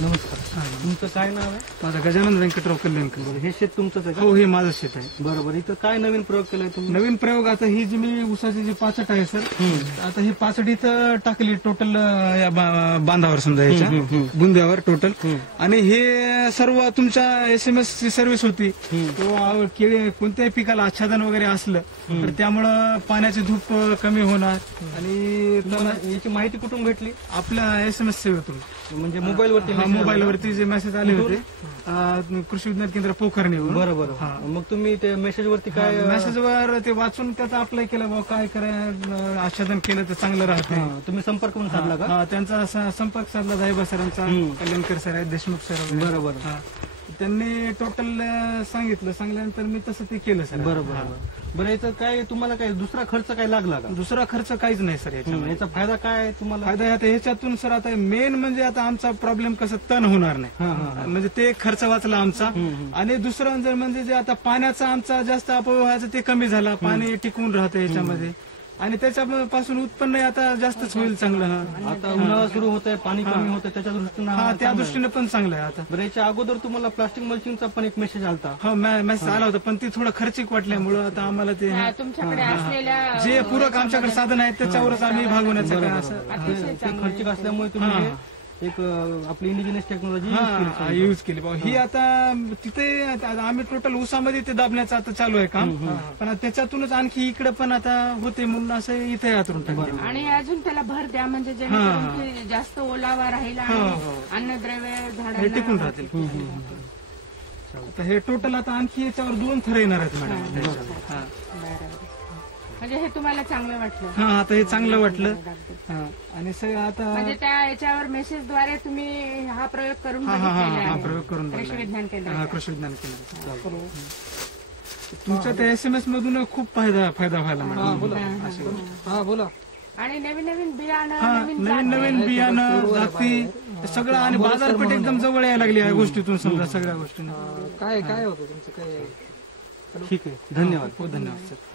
नमस्कार. तुमचं काय नाव आहे? माझा गजानन व्यंकटराव कल्याणकर. बरं, हे शेत तुमचंच आहे का? हो, हे माझं शेत आहे. बरोबर. इथं काय नवीन प्रयोग केलाय तुम्ही? नवीन प्रयोग आता ही जी मी ऊसाची जी पाचट आहे सर, आता ही पाचट इथं टाकली टोटल या बांधावर समजा याच्या बुंद्यावर टोटल. आणि हे सर्व तुमच्या SMS ची सर्व्हिस होती. तो कोणत्याही पिकाला आच्छादन वगैरे असलं तर त्यामुळं पाण्याची धूप कमी होणार. आणि याची माहिती कुठून भेटली? आपल्या SMS सेवेतून, म्हणजे मोबाईलवरती? मोबाईलवरती जे मेसेज आले होते कृषी विज्ञान केंद्र पोखरणीवरून. बरोबर. मग तुम्ही ते मेसेज वरती काय मेसेजवर ते वाचून त्याचा अप्लाय केला, बाबा काय करायला आच्छादन केलं तर चांगलं राहते. तुम्ही संपर्क करून साधला का? त्यांचा संपर्क साधला साहेब सरांचा, कल्याणकर सर आहेत, देशमुख सर. बरोबर. त्यांनी टोटल सांगितल्यानंतर मी तसं ते केलं सर. बरोबर. बरं, याचं काय तुम्हाला काय दुसरा खर्च काय लागला का? दुसरा खर्च काहीच नाही सर याच्यामध्ये. याचा फायदा काय आहे तुम्हाला? फायदा आता ह्याच्यातून सर, आता मेन म्हणजे आता आमचा प्रॉब्लेम कसं तण होणार नाही, म्हणजे ते एक खर्च वाचला आमचा. आणि दुसरं जर म्हणजे जे आता पाण्याचा आमचा जास्त अपव्ययाचं ते कमी झाला, पाणी टिकून राहतं याच्यामध्ये. आणि त्याच्यापासून उत्पन्न आता जास्तच होईल चांगलं. आता उन्हाळा सुरू होत आहे, पाणी कमी होतं, त्याच्या दृष्टीनं त्या दृष्टीने पण चांगलं आहे आता. बरं, याच्या अगोदर तुम्हाला प्लास्टिक मल्चिंगचा पण एक मेसेज आलता? हो, मेसेज आला होता, पण ती थोडं खर्चिक वाटल्यामुळं आता आम्हाला ते तुमच्याकडे असलेल्या जे पूरक आमच्याकडे साधन आहेत त्याच्यावरच आम्ही भागवण्याचं काय असं ते खर्चिक असल्यामुळे तुम्ही एक आपली इंडिजिनस टेक्नॉलॉजी यूज केली. ही आता तिथे आम्ही टोटल ऊसामध्ये ते दाबण्याचं आता चालू आहे काम, पण त्याच्यातूनच आणखी इकडे पण आता होते म्हणून असं इथे आतरून टाकलं. आणि अजून त्याला भर द्या, म्हणजे जेणेकरून ते जास्त ओलावा राहील आणि अन्नद्रव्य झाडांना टिकून राहतील. आता हे टोटल आता आणखी याच्यावर 2 थर येणार आहेत मॅडम. म्हणजे हे तुम्हाला चांगलं वाटलं? हा, आता हे चांगलं वाटलं. आणि सगळं आता म्हणजे त्या याच्यावर मेसेजद्वारे तुम्ही हा प्रयोग करून प्रयोग करून कृषी विज्ञान केंद्र. कृषी विज्ञान केंद्र तुमच्या त्या SMS मधून खूप फायदा व्हायला मॅडम. बोला. आणि नवीन नवीन बियाणं, नवीन बियाणं, जाती सगळं, आणि बाजारपेठ एकदम जवळ यायला लागली या गोष्टीतून समजा सगळ्या गोष्टींना. काय होतं तुमचं काय? ठीक आहे, धन्यवाद. धन्यवाद सर.